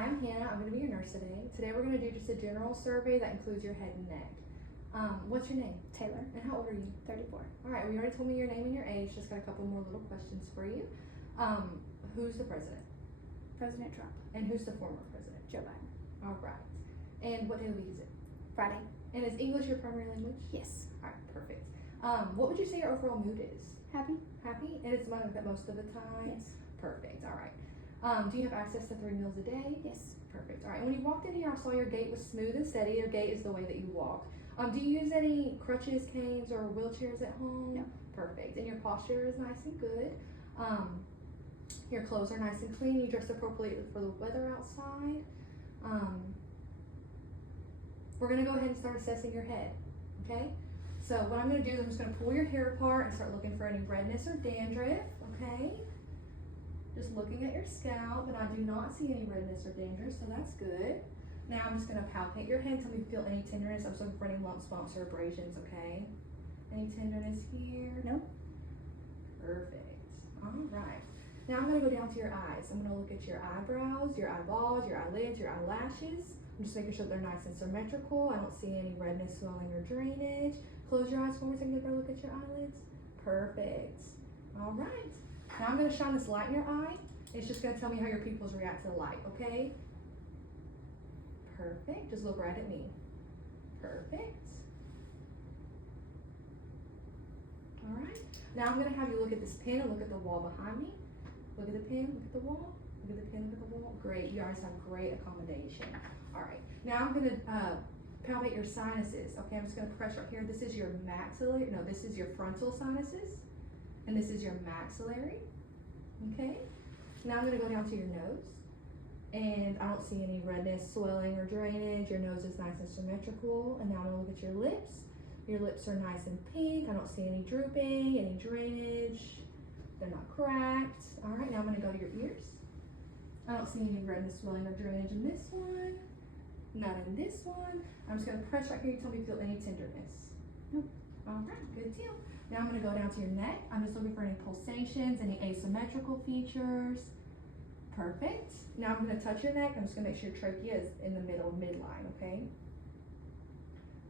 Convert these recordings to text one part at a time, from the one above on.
Hi, I'm Hannah. I'm going to be your nurse today. Today we're going to do just a general survey that includes your head and neck. What's your name? Taylor. And how old are you? 34. All right, well, you already told me your name and your age. Just got a couple more little questions for you. Who's the president? President Trump. And who's the former president? Joe Biden. All right. And what day of the week is it? Friday. And is English your primary language? Yes. All right, perfect. What would you say your overall mood is? Happy? Happy? And it's most of the time? Yes. Perfect. All right. Do you have access to 3 meals a day? Yes. Perfect. All right. When you walked in here, I saw your gait was smooth and steady. Your gait is the way that you walk. Do you use any crutches, canes, or wheelchairs at home? No. Perfect. And your posture is nice and good. Your clothes are nice and clean. You dress appropriately for the weather outside. We're gonna go ahead and start assessing your head. Okay. So what I'm gonna do is I'm just gonna pull your hair apart and start looking for any redness or dandruff. Okay. Just looking at your scalp, and I do not see any redness or dandruff, so that's good. Now I'm just going to palpate your head until we feel any tenderness. I'm looking for any lumps, bumps, or abrasions, okay? Any tenderness here? No. Perfect. All right. Now I'm going to go down to your eyes. I'm going to look at your eyebrows, your eyeballs, your eyelids, your eyelashes. I'm just making sure they're nice and symmetrical. I don't see any redness, swelling, or drainage. Close your eyes for me so I can get a better look at your eyelids. Perfect. All right. Now I'm going to shine this light in your eye. It's just going to tell me how your pupils react to the light, okay? Perfect. Just look right at me. Perfect. All right. Now I'm going to have you look at this pen and look at the wall behind me. Look at the pen, look at the wall. Look at the pen, look at the wall. Great. You guys have great accommodation. All right. Now I'm going to palpate your sinuses. Okay, I'm just going to press right here. This is your maxillary. No, this is your frontal sinuses. And this is your maxillary. Okay. Now I'm going to go down to your nose. And I don't see any redness, swelling, or drainage. Your nose is nice and symmetrical. And now I'm going to look at your lips. Your lips are nice and pink. I don't see any drooping, any drainage. They're not cracked. All right, now I'm going to go to your ears. I don't see any redness, swelling, or drainage in this one. Not in this one. I'm just going to press right here. You tell me if you feel any tenderness. Nope. All right, good deal. Now I'm going to go down to your neck. I'm just looking for any pulsations, any asymmetrical features. Perfect. Now I'm going to touch your neck. I'm just going to make sure your trachea is in the middle, midline, okay?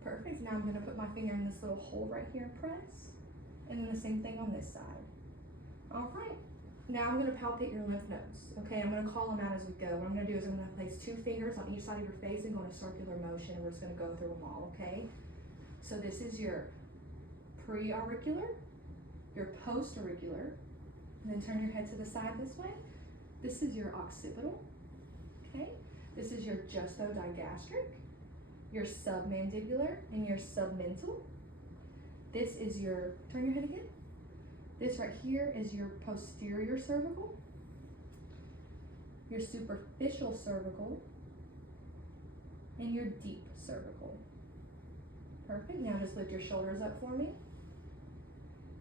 Perfect. Now I'm going to put my finger in this little hole right here and press. And then the same thing on this side. All right. Now I'm going to palpate your lymph nodes, okay? I'm going to call them out as we go. What I'm going to do is I'm going to place 2 fingers on each side of your face and go in a circular motion, and we're just going to go through them all, okay? So this is your pre-auricular, your post-auricular, and then turn your head to the side this way. This is your occipital, okay? This is your juxtodigastric, your submandibular, and your submental. This is your, turn your head again. This right here is your posterior cervical, your superficial cervical, and your deep cervical. Perfect. Now just lift your shoulders up for me.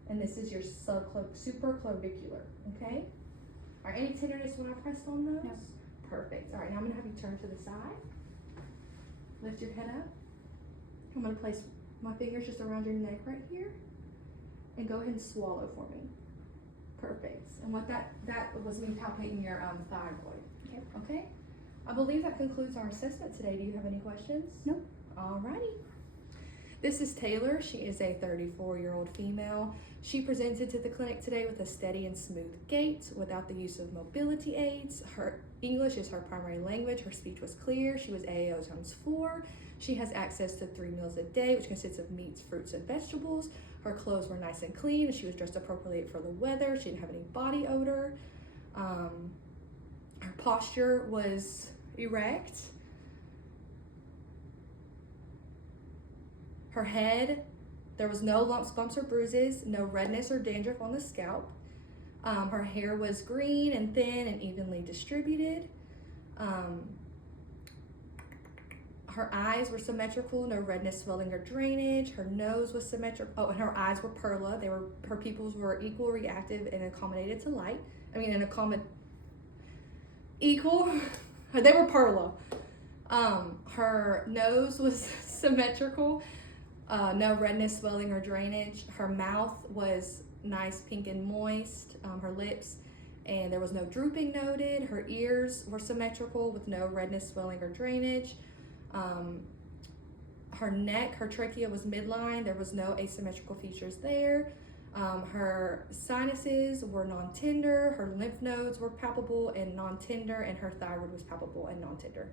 And this is your supraclavicular, okay? All right, any tenderness when I pressed on those? No. Perfect. All right, now I'm going to have you turn to the side. Lift your head up. I'm going to place my fingers just around your neck right here. And go ahead and swallow for me. Perfect. And what that was me palpating your thyroid. Okay. Okay? I believe that concludes our assessment today. Do you have any questions? No. Alrighty. This is Taylor. She is a 34-year-old female. She presented to the clinic today with a steady and smooth gait without the use of mobility aids. Her English is her primary language. Her speech was clear. She was AAO times 4. She has access to 3 meals a day, which consists of meats, fruits, and vegetables. Her clothes were nice and clean, and she was dressed appropriately for the weather. She didn't have any body odor. Her posture was erect. Her head, there was no lumps, bumps, or bruises, no redness or dandruff on the scalp. Her hair was green and thin and evenly distributed. Her eyes were symmetrical, no redness, swelling, or drainage. Her nose was symmetrical. Oh, and her eyes were perla. Her pupils were equal, reactive, and accommodated to light. They were perla. Her nose was symmetrical. No redness, swelling, or drainage. Her mouth was nice, pink, and moist. Her lips and there was no drooping noted. Her ears were symmetrical with no redness, swelling, or drainage. Her neck, her trachea was midline. There was no asymmetrical features there. Her sinuses were non-tender. Her lymph nodes were palpable and non-tender, and her thyroid was palpable and non-tender.